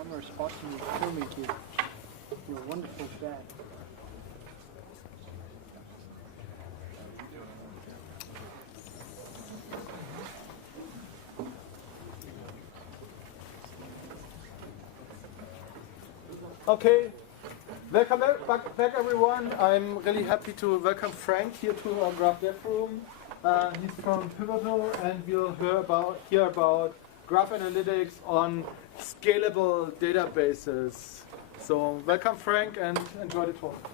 camera is awesome filming you. You're a wonderful dad. Okay, welcome back everyone. I'm really happy to welcome Frank here to our Graph Dev Room. He's from Pivotal, and we'll hear about graph analytics on scalable databases. So welcome Frank, and enjoy the talk.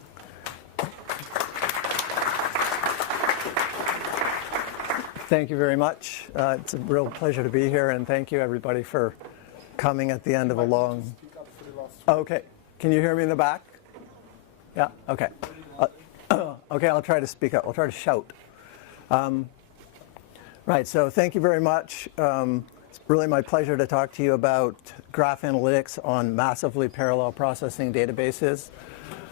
Thank you very much. It's a real pleasure to be here, and thank you everybody for coming at the end of a long... Okay. Can you hear me in the back? Yeah? Okay. Okay, I'll try to speak up. I'll try to shout. Right, so thank you very much. It's really my pleasure to talk to you about graph analytics on massively parallel processing databases.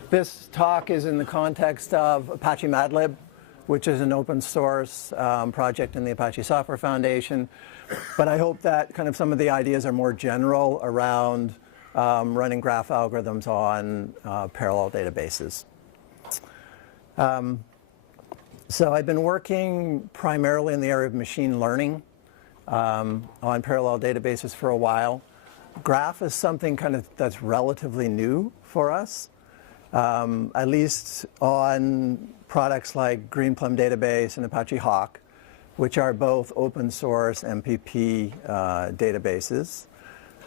This talk is in the context of Apache Madlib, which is an open source project in the Apache Software Foundation. But I hope that kind of some of the ideas are more general around running graph algorithms on parallel databases. So I've been working primarily in the area of machine learning on parallel databases for a while. Graph is something kind of that's relatively new for us, at least on products like Greenplum Database and Apache Hawk, which are both open source MPP databases.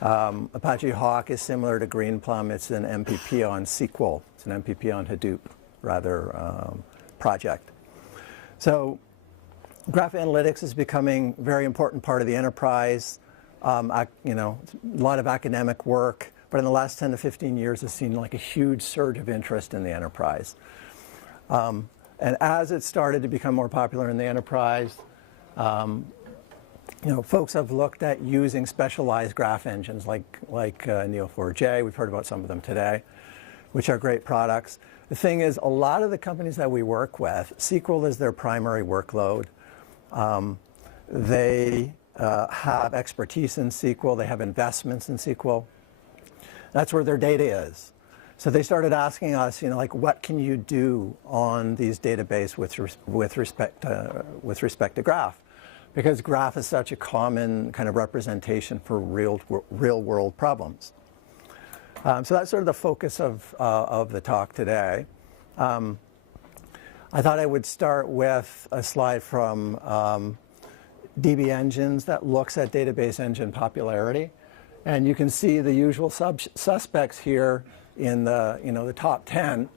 Apache Hawk is similar to Greenplum. It's an MPP on SQL. It's an MPP on Hadoop, rather, project. So graph analytics is becoming a very important part of the enterprise. You know, a lot of academic work, but in the last 10 to 15 years, has seen like a huge surge of interest in the enterprise. And as it started to become more popular in the enterprise, you know, folks have looked at using specialized graph engines like Neo4j. We've heard about some of them today, which are great products. The thing is, a lot of the companies that we work with, SQL is their primary workload. They have expertise in SQL. They have investments in SQL. That's where their data is. So they started asking us, you know, like, what can you do on these databases with respect to graph? Because graph is such a common kind of representation for real-world problems. So that's sort of the focus of the talk today. I thought I would start with a slide from DB Engines that looks at database engine popularity. And you can see the usual suspects here in the, you know, the top 10.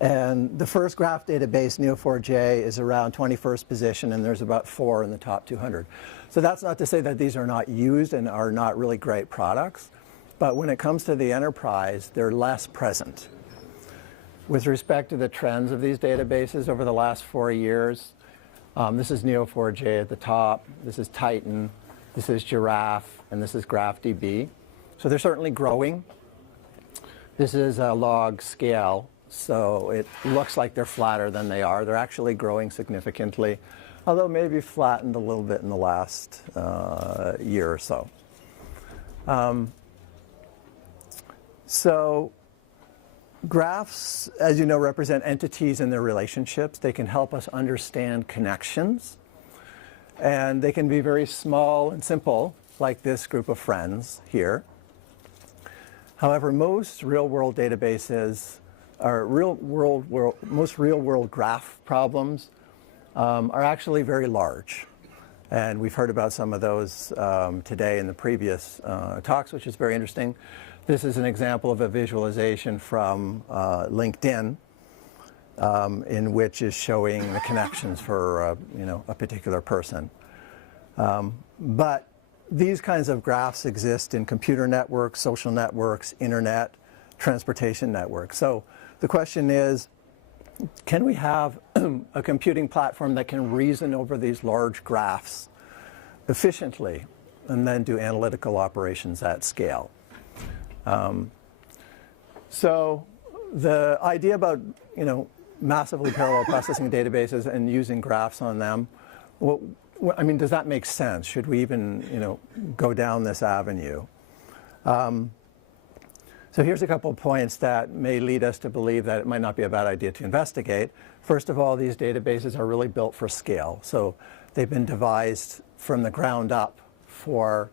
And the first graph database, Neo4j, is around 21st position, and there's about 4 in the top 200. So that's not to say that these are not used and are not really great products, but when it comes to the enterprise, they're less present. With respect to the trends of these databases over the last 4 years, this is Neo4j at the top, this is Titan, this is Giraffe, and this is GraphDB. So they're certainly growing. This is a log scale. So it looks like they're flatter than they are. They're actually growing significantly, although maybe flattened a little bit in the last year or so. So graphs, as you know, represent entities and their relationships. They can help us understand connections. And they can be very small and simple, like this group of friends here. However, most real-world databases most real-world graph problems are actually very large. And we've heard about some of those today in the previous talks, which is very interesting. This is an example of a visualization from LinkedIn in which is showing the connections for you know, a particular person. But these kinds of graphs exist in computer networks, social networks, internet, transportation networks. So the question is, can we have a computing platform that can reason over these large graphs efficiently and then do analytical operations at scale? So the idea about, you know, massively parallel processing databases and using graphs on them, well, I mean, does that make sense? Should we even, you know, go down this avenue? So here's a couple of points that may lead us to believe that it might not be a bad idea to investigate. First of all, these databases are really built for scale. So they've been devised from the ground up for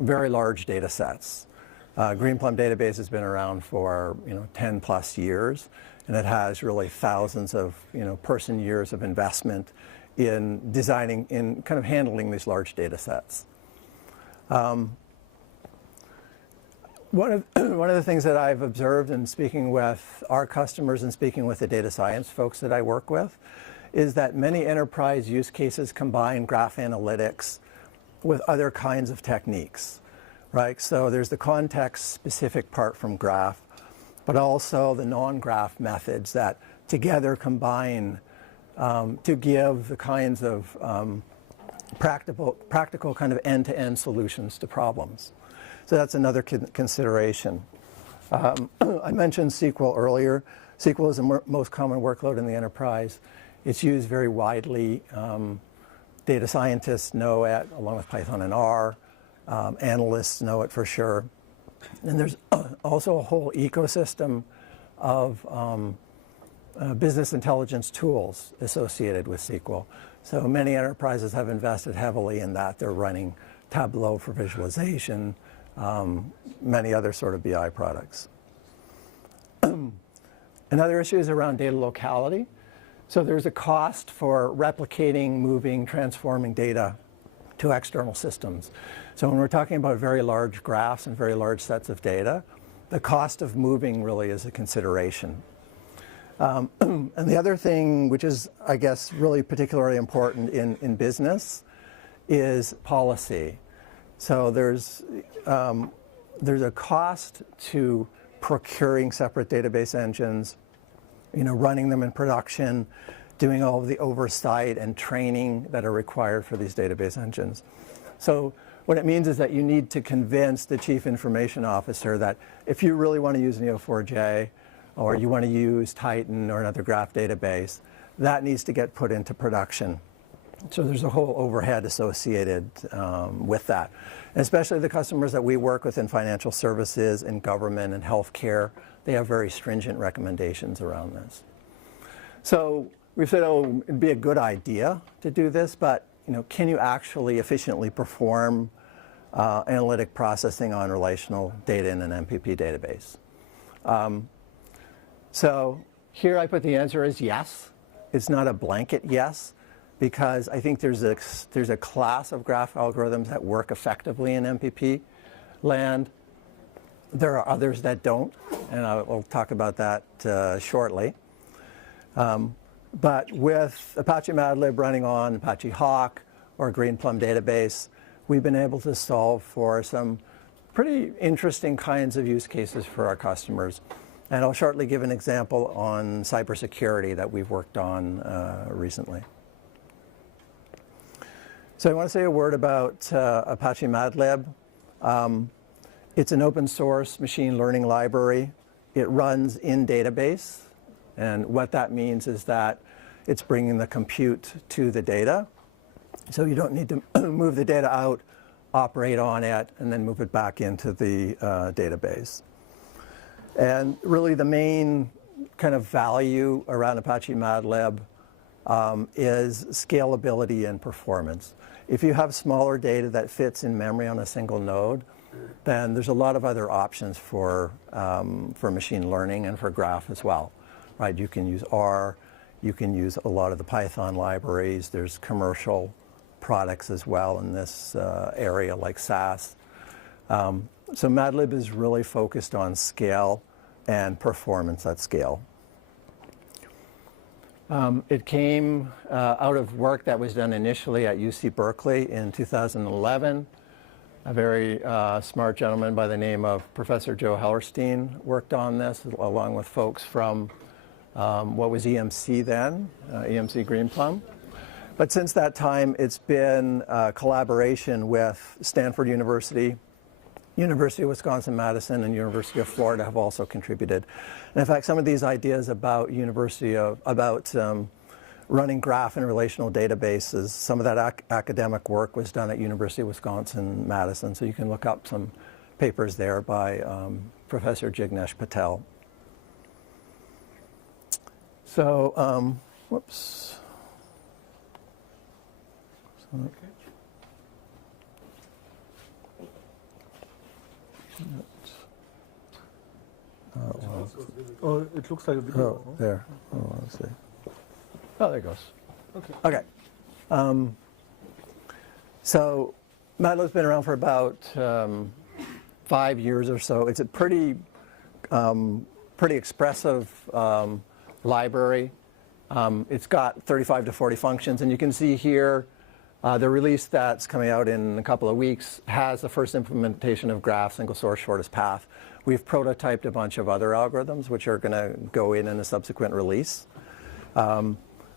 very large data sets. Greenplum database has been around for 10 plus years, and it has really thousands of person years of investment in designing, in kind of handling these large data sets. One of the things that I've observed in speaking with our customers and speaking with the data science folks that I work with is that many enterprise use cases combine graph analytics with other kinds of techniques, right? So there's the context-specific part from graph, but also the non-graph methods that together combine to give the kinds of practical kind of end-to-end solutions to problems. So that's another consideration. I mentioned SQL earlier. SQL is the most common workload in the enterprise. It's used very widely. Data scientists know it, along with Python and R. Analysts know it for sure. And there's also a whole ecosystem of business intelligence tools associated with SQL. So many enterprises have invested heavily in that. They're running Tableau for visualization, many other sort of BI products. Another issue is around data locality. So there's a cost for replicating, moving, transforming data to external systems. So when we're talking about very large graphs and very large sets of data, the cost of moving really is a consideration. And the other thing, which is, I guess, really particularly important in business, is policy. So there's a cost to procuring separate database engines, running them in production, doing all of the oversight and training that are required for these database engines. So what it means is that you need to convince the chief information officer that if you really want to use Neo4j, or you want to use Titan or another graph database, that needs to get put into production. So there's a whole overhead associated with that. And especially the customers that we work with in financial services, in government, and healthcare, they have very stringent recommendations around this. So we said, oh, it'd be a good idea to do this, but can you actually efficiently perform analytic processing on relational data in an MPP database? So here I put the answer as yes. It's not a blanket yes, because I think there's a class of graph algorithms that work effectively in MPP land. There are others that don't, and I'll talk about that shortly. But with Apache Madlib running on Apache Hawk or Greenplum database, we've been able to solve for some pretty interesting kinds of use cases for our customers. And I'll shortly give an example on cybersecurity that we've worked on recently. So I want to say a word about Apache Madlib. It's an open source machine learning library. It runs in database. And what that means is that it's bringing the compute to the data. So you don't need to move the data out, operate on it, and then move it back into the database. And really the main kind of value around Apache Madlib is scalability and performance. If you have smaller data that fits in memory on a single node, then there's a lot of other options for machine learning and for graph as well. Right? You can use R, you can use a lot of the Python libraries. There's commercial products as well in this area like SAS. So Madlib is really focused on scale and performance at scale. It came out of work that was done initially at UC Berkeley in 2011. A very smart gentleman by the name of Professor Joe Hellerstein worked on this along with folks from what was EMC then, EMC Greenplum. But since that time, it's been a collaboration with Stanford University, University of Wisconsin-Madison, and University of Florida have also contributed. And in fact, some of these ideas about running graph and relational databases. Some of that academic work was done at University of Wisconsin-Madison, so you can look up some papers there by Professor Jignesh Patel. So, whoops. So, oh, it looks like a video. Oh, there. Oh, let's see. Oh, there it goes. Okay. Okay. So MATLAB's been around for about 5 years or so. It's a pretty expressive library. It's got 35 to 40 functions, and you can see here the release that's coming out in a couple of weeks has the first implementation of graph, single source, shortest path. We've prototyped a bunch of other algorithms which are going to go in a subsequent release.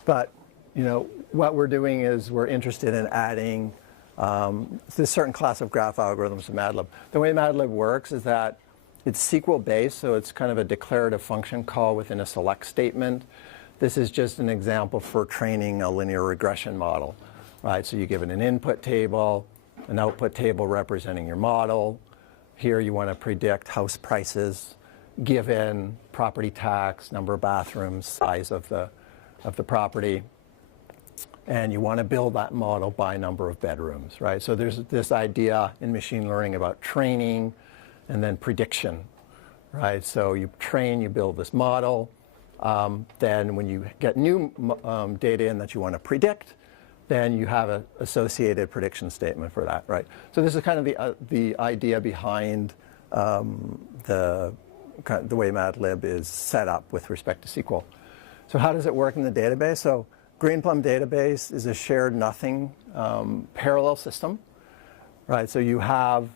But what we're doing is we're interested in adding this certain class of graph algorithms to MATLAB. The way MATLAB works is that it's SQL-based, so it's kind of a declarative function call within a select statement. This is just an example for training a linear regression model, right? So you give it an input table, an output table representing your model. Here you want to predict house prices, given property tax, number of bathrooms, size of the property. And you want to build that model by number of bedrooms, right? So there's this idea in machine learning about training and then prediction, right? So you train, you build this model. Then when you get new data in that you want to predict, then you have an associated prediction statement for that, right? So this is kind of the idea behind the way MATLAB is set up with respect to SQL. So how does it work in the database? So Greenplum database is a shared nothing parallel system, right? So you have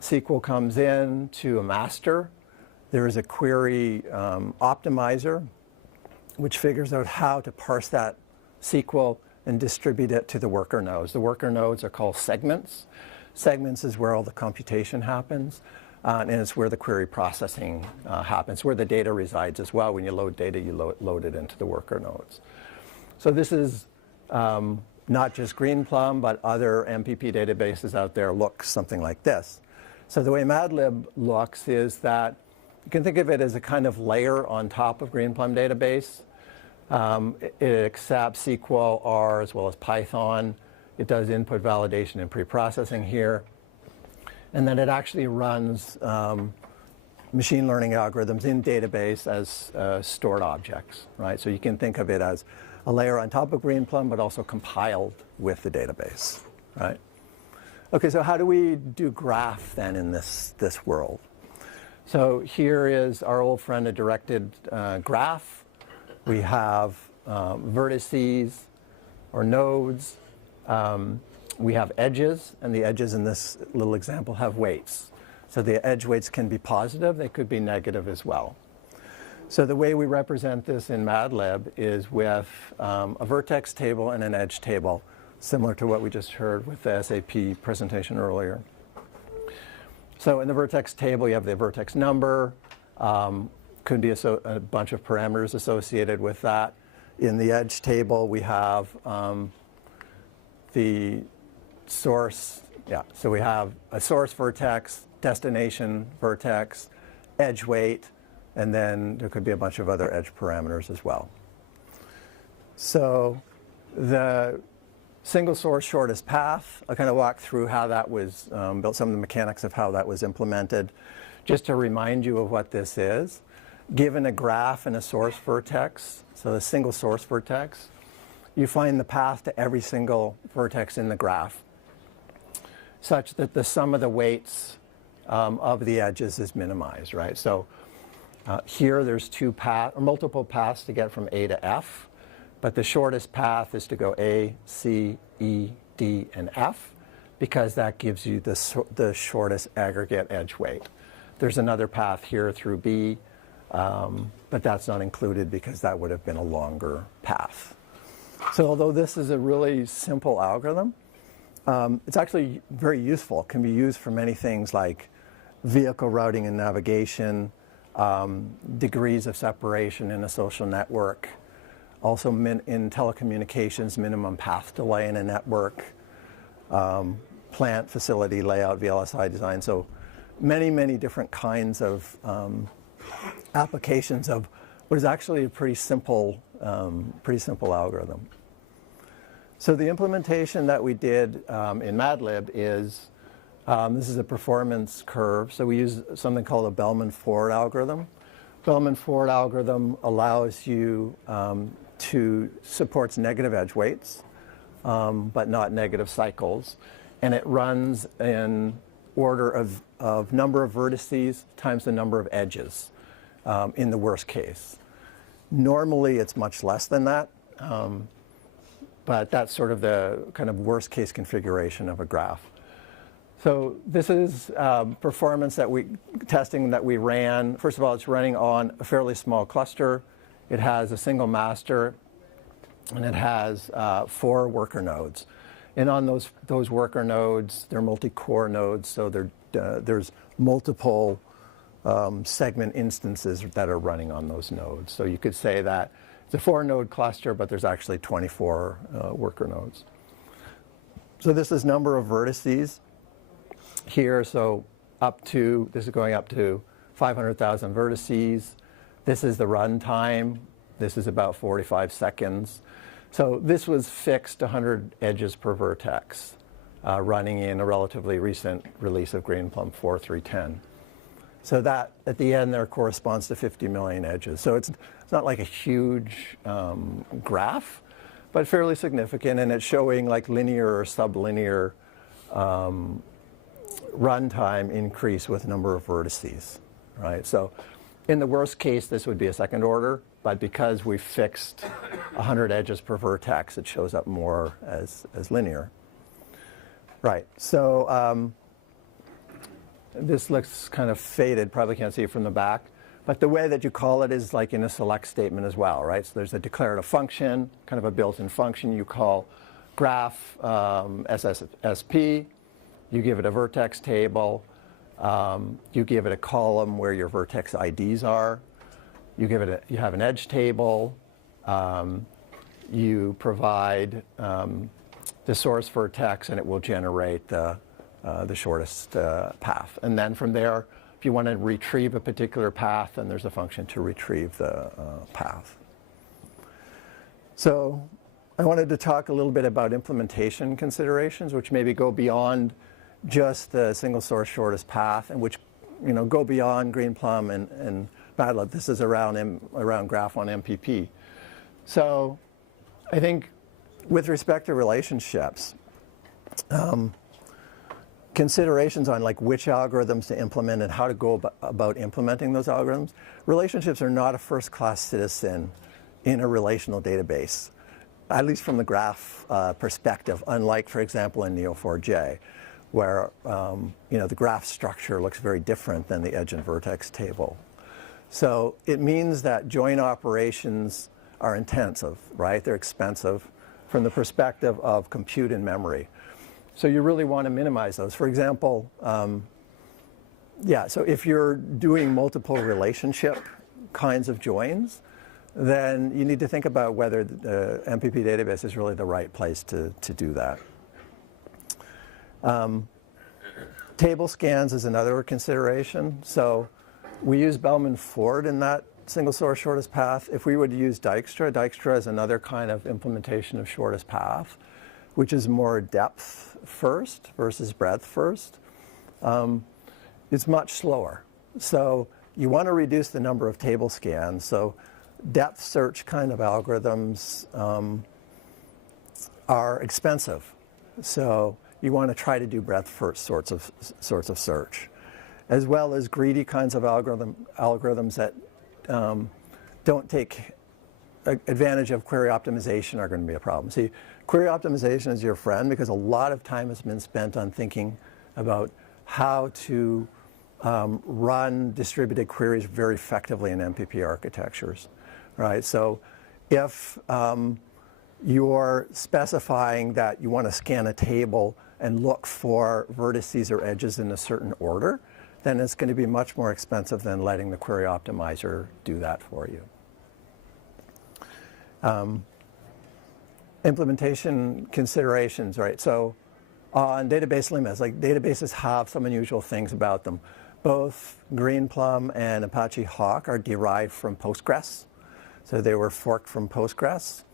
SQL comes in to a master. There is a query optimizer, which figures out how to parse that SQL and distribute it to the worker nodes. The worker nodes are called segments. Segments is where all the computation happens, and it's where the query processing happens, where the data resides as well. When you load data, you load it into the worker nodes. So this is not just Greenplum, but other MPP databases out there look something like this. So the way MATLAB looks is that you can think of it as a kind of layer on top of Greenplum database. It accepts SQL, R, as well as Python. It does input validation and pre-processing here. And then it actually runs machine learning algorithms in database as stored objects, right? So you can think of it as a layer on top of Greenplum, but also compiled with the database, right? Okay, so how do we do graph then in this world? So here is our old friend, a directed graph. We have vertices or nodes. We have edges, and the edges in this little example have weights. So the edge weights can be positive. They could be negative as well. So the way we represent this in MATLAB is with a vertex table and an edge table, similar to what we just heard with the SAP presentation earlier. So in the vertex table, you have the vertex number. Could be a bunch of parameters associated with that. In the edge table, we have the source. Yeah, so we have a source vertex, destination vertex, edge weight, and then there could be a bunch of other edge parameters as well. So the single source shortest path, I'll kind of walk through how that was built, some of the mechanics of how that was implemented. Just to remind you of what this is, given a graph and a source vertex, so a single source vertex, you find the path to every single vertex in the graph such that the sum of the weights of the edges is minimized, right? So here there's multiple paths to get from A to F, but the shortest path is to go A, C, E, D, and F, because that gives you the shortest aggregate edge weight. There's another path here through B, but that's not included because that would have been a longer path. So although this is a really simple algorithm, it's actually very useful. It can be used for many things like vehicle routing and navigation, degrees of separation in a social network, Also in telecommunications, minimum path delay in a network, plant facility layout, VLSI design. So many different kinds of applications of what is actually a pretty simple algorithm. So the implementation that we did in MATLAB is, this is a performance curve. So we use something called a Bellman-Ford algorithm. Bellman-Ford algorithm allows you supports negative edge weights, but not negative cycles. And it runs in order of number of vertices times the number of edges in the worst case. Normally, it's much less than that. But that's sort of the kind of worst case configuration of a graph. So this is performance testing that we ran. First of all, it's running on a fairly small cluster. It has a single master, and it has 4 worker nodes. And on those worker nodes, they're multi-core nodes, so there's multiple segment instances that are running on those nodes. So you could say that it's a 4-node cluster, but there's actually 24 worker nodes. So this is number of vertices here. So this is going up to 500,000 vertices. This is the runtime. This is about 45 seconds. So this was fixed 100 edges per vertex, running in a relatively recent release of Greenplum 4.3.10. So that, at the end, there corresponds to 50 million edges. So it's not like a huge graph, but fairly significant, and it's showing like linear or sublinear runtime increase with number of vertices, right? So in the worst case, this would be a second order, but because we fixed 100 edges per vertex, it shows up more as linear. Right, so this looks kind of faded, probably can't see it from the back. But the way that you call it is like in a select statement as well, right? So there's a declarative function, kind of a built-in function you call graph SSP. You give it a vertex table. You give it a column where your vertex IDs are. You have an edge table. You provide the source vertex, and it will generate the shortest path. And then from there, if you want to retrieve a particular path, then there's a function to retrieve the path. So I wanted to talk a little bit about implementation considerations, which maybe go beyond just the single source shortest path, and which go beyond Greenplum and MATLAB. This is around graph on MPP. So I think with respect to relationships, considerations on like which algorithms to implement and how to go about implementing those algorithms. Relationships are not a first-class citizen in a relational database, at least from the graph perspective, unlike, for example, in Neo4j, where the graph structure looks very different than the edge and vertex table. So it means that join operations are intensive, right? They're expensive from the perspective of compute and memory. So you really want to minimize those. For example, so if you're doing multiple relationship kinds of joins, then you need to think about whether the MPP database is really the right place to do that. Table scans is another consideration. So we use Bellman-Ford in that single source shortest path. If we would use Dijkstra is another kind of implementation of shortest path, which is more depth first versus breadth first. It's much slower. So you want to reduce the number of table scans. So depth search kind of algorithms are expensive. So you want to try to do breadth first sorts of search, as well as greedy kinds of algorithms that don't take advantage of query optimization are going to be a problem. See, query optimization is your friend because a lot of time has been spent on thinking about how to run distributed queries very effectively in MPP architectures, right? So if you're specifying that you want to scan a table and look for vertices or edges in a certain order, then it's going to be much more expensive than letting the query optimizer do that for you. Implementation considerations, right? So on database limits, like databases have some unusual things about them. Both Greenplum and Apache Hawk are derived from Postgres. So they were forked from Postgres.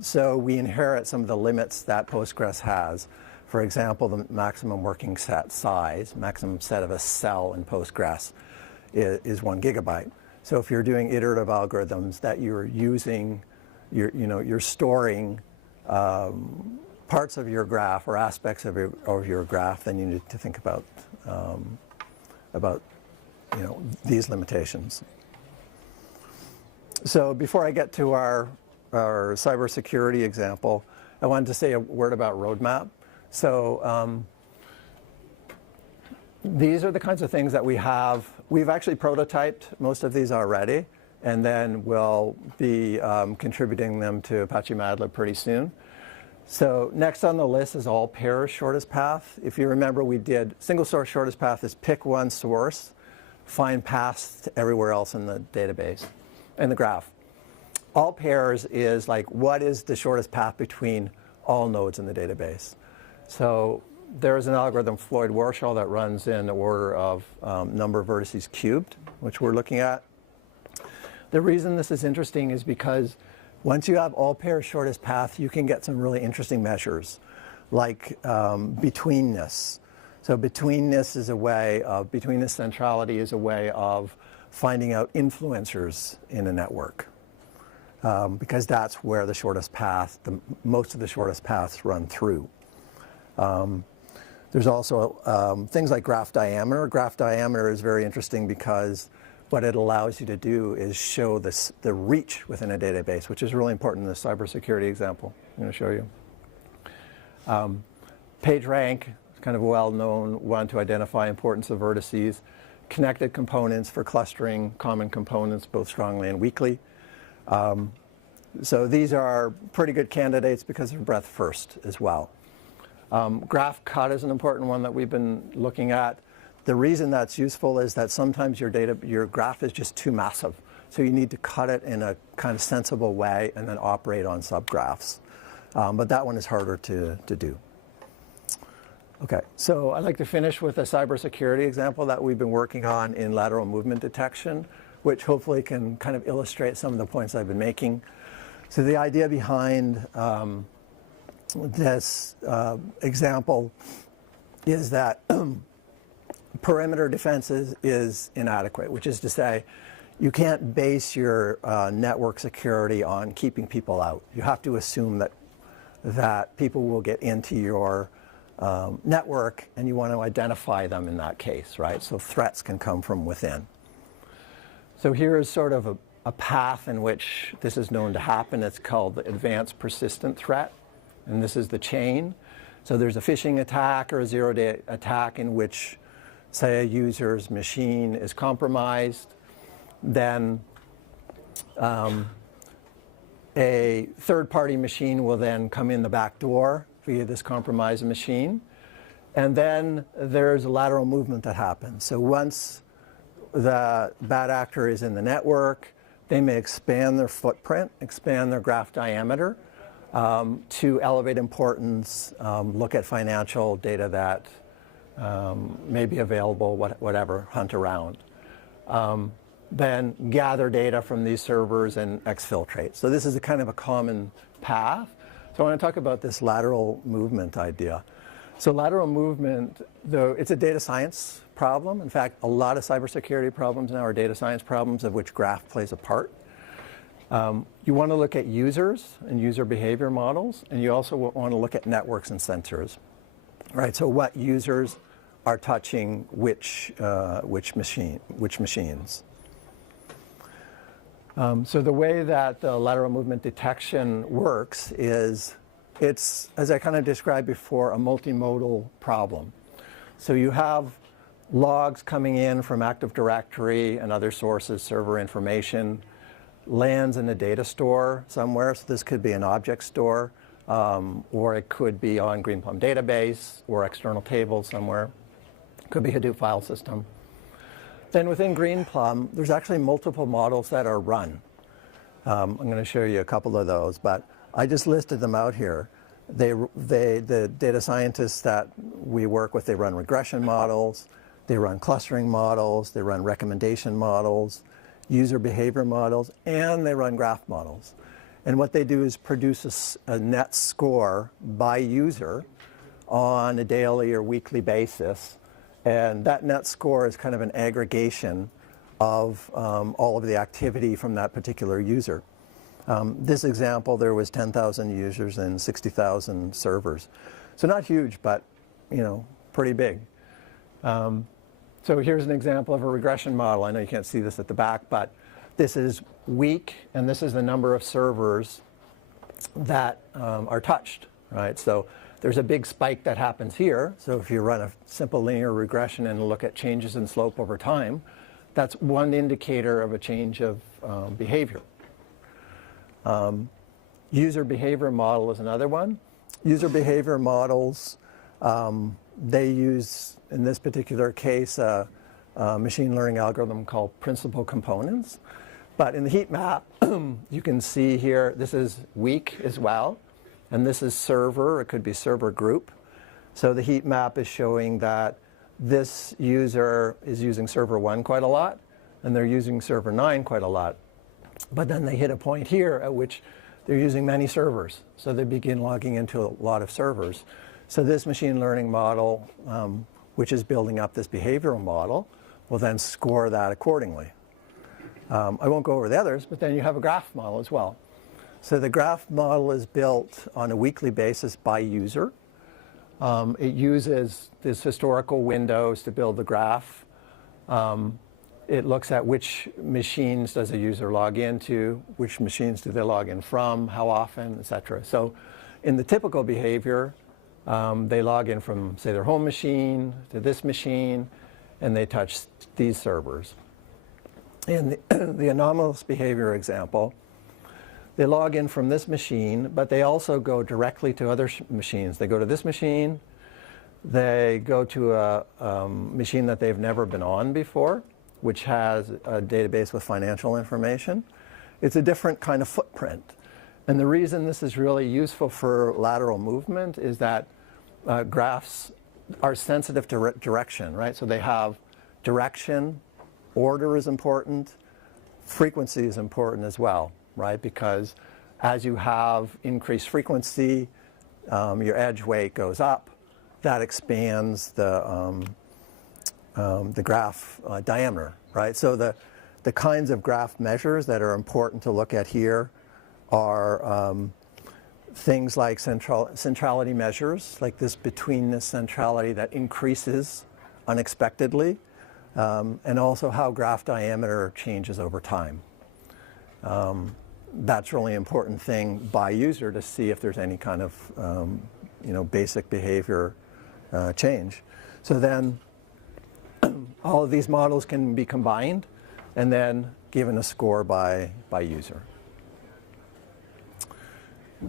So we inherit some of the limits that Postgres has. For example, the maximum working set size, maximum set of a cell in Postgres is 1 gigabyte. So if you're doing iterative algorithms that you're using, you're storing parts of your graph or aspects of your graph, then you need to think about these limitations. So before I get to our cybersecurity example, I wanted to say a word about roadmap. So these are the kinds of things that we have. We've actually prototyped most of these already, and then we'll be contributing them to Apache MATLAB pretty soon. So next on the list is all pairs shortest path. If you remember, we did single source shortest path is pick one source, find paths to everywhere else in the database, in the graph. All pairs is like, what is the shortest path between all nodes in the database? So there is an algorithm, Floyd-Warshall, that runs in the order of number of vertices cubed, which we're looking at. The reason this is interesting is because once you have all pairs shortest path, you can get some really interesting measures, like betweenness. So betweenness is a way of, betweenness centrality is a way of finding out influencers in a network, because that's where the shortest path, most of the shortest paths run through. There's also things like graph diameter. Graph diameter is very interesting because what it allows you to do is show the reach within a database, which is really important in the cybersecurity example I'm going to show you. PageRank is kind of a well-known one to identify importance of vertices. Connected components for clustering common components both strongly and weakly. So these are pretty good candidates because they're breadth first as well. Graph cut is an important one that we've been looking at. The reason that's useful is that sometimes your graph is just too massive. So you need to cut it in a kind of sensible way and then operate on subgraphs. But that one is harder to do. Okay, so I'd like to finish with a cybersecurity example that we've been working on in lateral movement detection, which hopefully can kind of illustrate some of the points I've been making. So the idea behind this example is that perimeter defense is inadequate, which is to say you can't base your network security on keeping people out. You have to assume that people will get into your network, and you want to identify them in that case, right? So threats can come from within. So here is sort of a path in which this is known to happen. It's called the advanced persistent threat, and this is the chain. So there's a phishing attack or a zero-day attack in which, say, a user's machine is compromised. Then a third-party machine will then come in the back door via this compromised machine. And then there's a lateral movement that happens. So once the bad actor is in the network, they may expand their footprint, expand their graph diameter to elevate importance, look at financial data that may be available, whatever, hunt around. Then gather data from these servers and exfiltrate. So this is a kind of a common path. So I want to talk about this lateral movement idea. So lateral movement, though, it's a data science problem. In fact, a lot of cybersecurity problems now are data science problems, of which graph plays a part. You want to look at users and user behavior models, and you also want to look at networks and sensors. Right, so what users are touching which machines. So the way that the lateral movement detection works is it's, as I kind of described before, a multimodal problem. So you have logs coming in from Active Directory and other sources, server information, lands in a data store somewhere. So this could be an object store, or it could be on Greenplum database or external tables somewhere. It could be Hadoop file system. Then within Greenplum, there's actually multiple models that are run. I'm going to show you a couple of those, but I just listed them out here. The data scientists that we work with, they run regression models, they run clustering models, they run recommendation models, user behavior models, and they run graph models. And what they do is produce a net score by user on a daily or weekly basis. And that net score is kind of an aggregation of all of the activity from that particular user. This example, there was 10,000 users and 60,000 servers. So not huge, but pretty big. So here's an example of a regression model. I know you can't see this at the back, but this is week, and this is the number of servers that are touched, right? So there's a big spike that happens here. So if you run a simple linear regression and look at changes in slope over time, that's one indicator of a change of behavior. User behavior model is another one. User behavior models, they use, in this particular case, a machine learning algorithm called principal components. But in the heat map, you can see here, this is week as well. And this is server. It could be server group. So the heat map is showing that this user is using server 1 quite a lot, and they're using server 9 quite a lot. But then they hit a point here at which they're using many servers. So they begin logging into a lot of servers. So this machine learning model, which is building up this behavioral model, will then score that accordingly. I won't go over the others, but then you have a graph model as well. So the graph model is built on a weekly basis by user. It uses this historical windows to build the graph. It looks at which machines does a user log into, which machines do they log in from, how often, et cetera. So in the typical behavior, they log in from, say, their home machine to this machine, and they touch these servers. In the anomalous behavior example, they log in from this machine, but they also go directly to other machines. They go to this machine. They go to a machine that they've never been on before, which has a database with financial information. It's a different kind of footprint. And the reason this is really useful for lateral movement is that graphs are sensitive to direction, right? So they have direction, order is important, frequency is important as well, right? Because as you have increased frequency, your edge weight goes up. That expands the graph diameter, right? So the kinds of graph measures that are important to look at here are things like centrality measures, like this betweenness centrality that increases unexpectedly, and also how graph diameter changes over time. That's a really important thing by user to see if there's any kind of basic behavior change. So then all of these models can be combined and then given a score by user.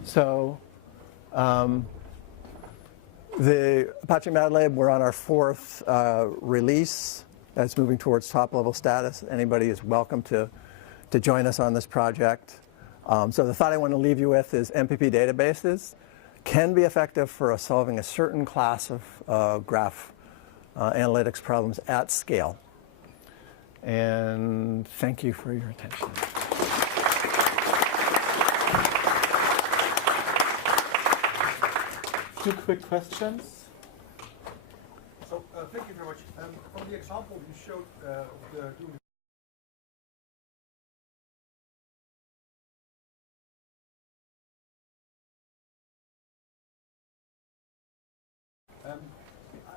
So the Apache MATLAB, we're on our 4th release. That's moving towards top-level status. Anybody is welcome to join us on this project. So the thought I want to leave you with is MPP databases can be effective for solving a certain class of graph analytics problems at scale. And thank you for your attention. 2 quick questions. So thank you very much. From the example you showed of doing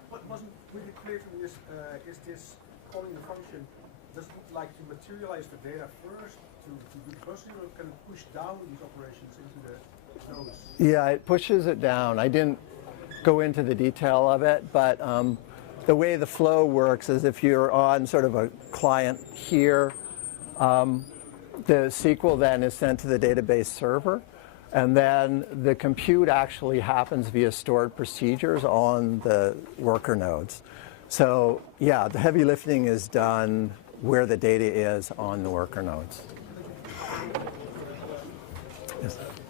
what wasn't really clear to me is this calling the function, does it like to materialize the data first to do processing, or can it push down these operations into the nodes? Yeah, it pushes it down. I didn't go into the detail of it, but the way the flow works is if you're on sort of a client here, the SQL then is sent to the database server, and then the compute actually happens via stored procedures on the worker nodes. So yeah, the heavy lifting is done where the data is on the worker nodes. Yes.